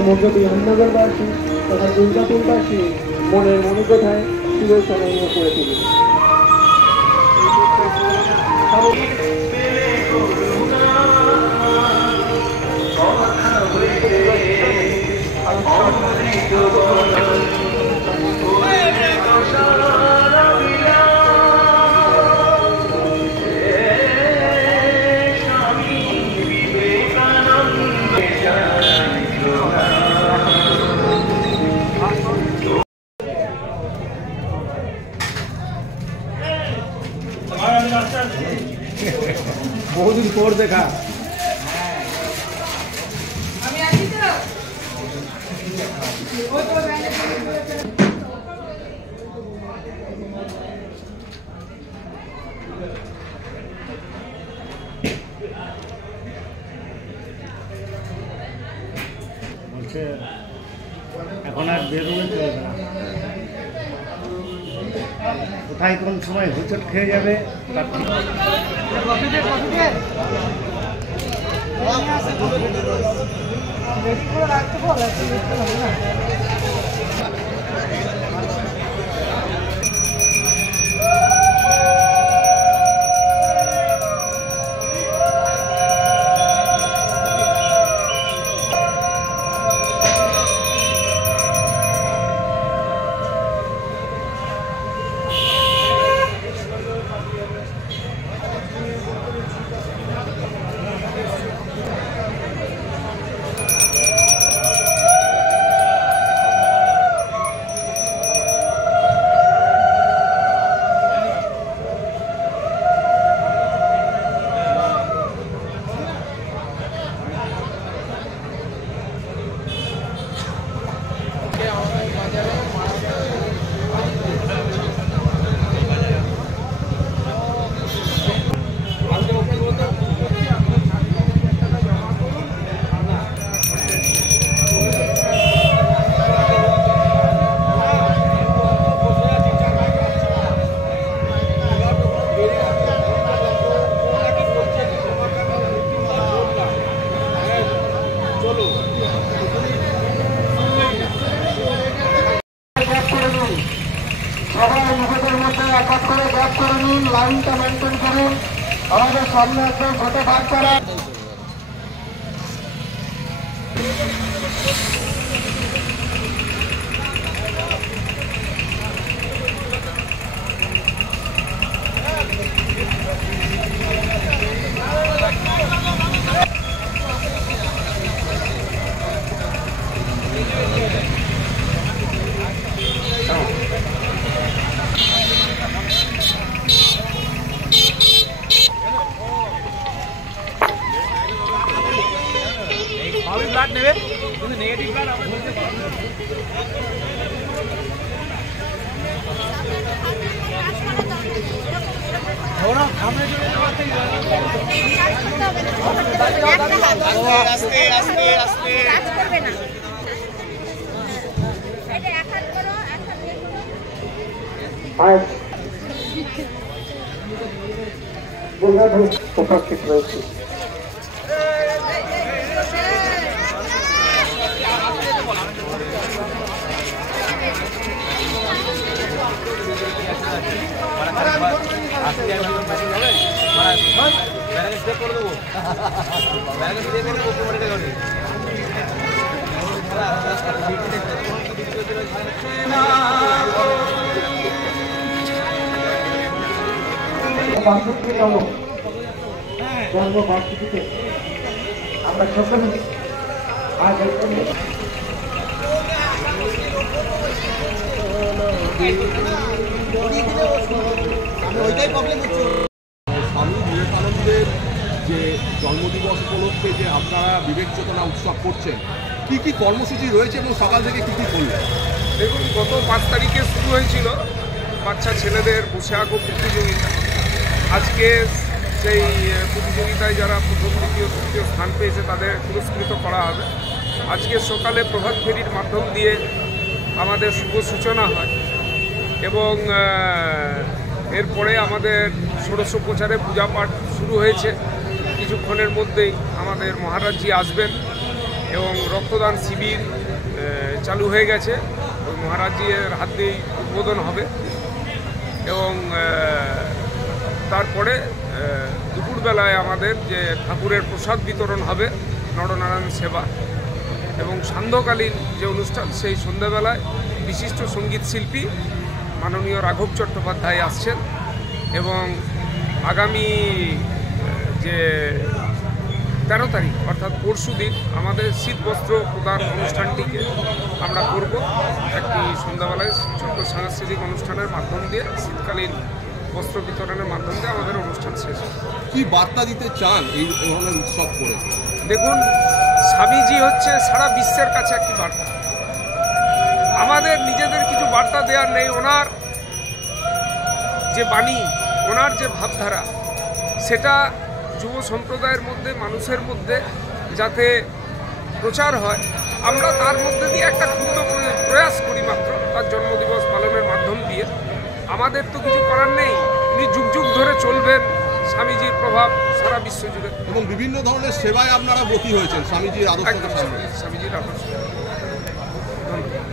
সমগ্র বিধাননগরবাসী তথা দুর্গাপুরবাসী মনের মনোকথায় শুভেচ্ছা জানিয়ে করে তুলি। বহুদিন পর দেখা বলছে এখন আর বেরোলে চলবে না, কোথায় কোন সময় হুচট খেয়ে যাবে তার ঠিক সবাই নিজেদের মধ্যে এক এক করে গ্যাপ করে নিন, লাইনটা মেনটেন করুন। আমাদের সামনে একদম ছোট বাচ্চারা ব্লাড নেবে, কিন্তু নেগেটিভ ব্লাড আমরা বলতে পারবো না। ওরা সামনে চলে আস্তে আস্তে আস্তে কাজ করবে না, এটা এক হাত করো, এক হাত দিয়ে করো। উপস্থিত রয়েছে জন্মবার্ষিকীতে আমরা সকলে আজ স্বামী বিবেকানন্দের যে জন্মদিবস উপলক্ষে যে আপনারা বিবেক চেতনা উৎসব করছেন, কি কি কর্মসূচি রয়েছে এবং সকাল থেকে কি কি করলেন? দেখুন, গত 5 তারিখে শুরু হয়েছিল বাচ্চা ছেলেদের বসে আঁকো প্রতিযোগিতা। আজকে সেই প্রতিযোগিতায় যারা প্রথম, দ্বিতীয়, তৃতীয় স্থান পেয়েছে তাদের পুরস্কৃত করা হবে। আজকে সকালে প্রভাত ফেরির মাধ্যম দিয়ে আমাদের শুভ সূচনা হয় এবং এরপরে আমাদের ষোড়শোপচারে পূজা পাঠ শুরু হয়েছে। কিছুক্ষণের মধ্যেই আমাদের মহারাজজি আসবেন এবং রক্তদান শিবির চালু হয়ে গেছে। ওই মহারাজজির হাত দিয়েই উদ্বোধন হবে এবং তারপরে দুপুরবেলায় আমাদের যে ঠাকুরের প্রসাদ বিতরণ হবে নরনারায়ণ সেবা, এবং সান্ধ্যকালীন যে অনুষ্ঠান সেই সন্ধ্যাবেলায় বিশিষ্ট সঙ্গীত শিল্পী মাননীয় রাঘব চট্টোপাধ্যায় আসছেন এবং আগামী যে 13 তারিখ অর্থাৎ পরশু দিন আমাদের শীতবস্ত্র প্রদান অনুষ্ঠানটিকে আমরা করব একটি সন্ধ্যাবেলায় ছোট্ট সাংস্কৃতিক অনুষ্ঠানের মাধ্যম দিয়ে, শীতকালীন বস্ত্র বিতরণের মাধ্যম দিয়ে আমাদের অনুষ্ঠান শেষ হবে। কি বার্তা দিতে চান এই ধরনের উৎসব করে? দেখুন, স্বামীজি হচ্ছে সারা বিশ্বের কাছে একটি বার্তা। আমাদের নিজেদের কিছু বার্তা দেওয়ার নেই। ওনার যে বাণী, ওনার যে ভাবধারা, সেটা যুব সম্প্রদায়ের মধ্যে, মানুষের মধ্যে যাতে প্রচার হয়, আমরা তার মধ্যে দিয়ে একটা ক্ষুদ্র প্রয়াস করি মাত্র তার জন্মদিবস পালনের মাধ্যম দিয়ে। আমাদের তো কিছু করার নেই, উনি যুগ যুগ ধরে চলবেন, স্বামীজির প্রভাব সারা বিশ্ব জুড়ে। এবং বিভিন্ন ধরনের সেবায় আপনারা ব্রতী হয়েছেন স্বামীজির আদর্শ। স্বামীজির আদর্শ। ধন্যবাদ।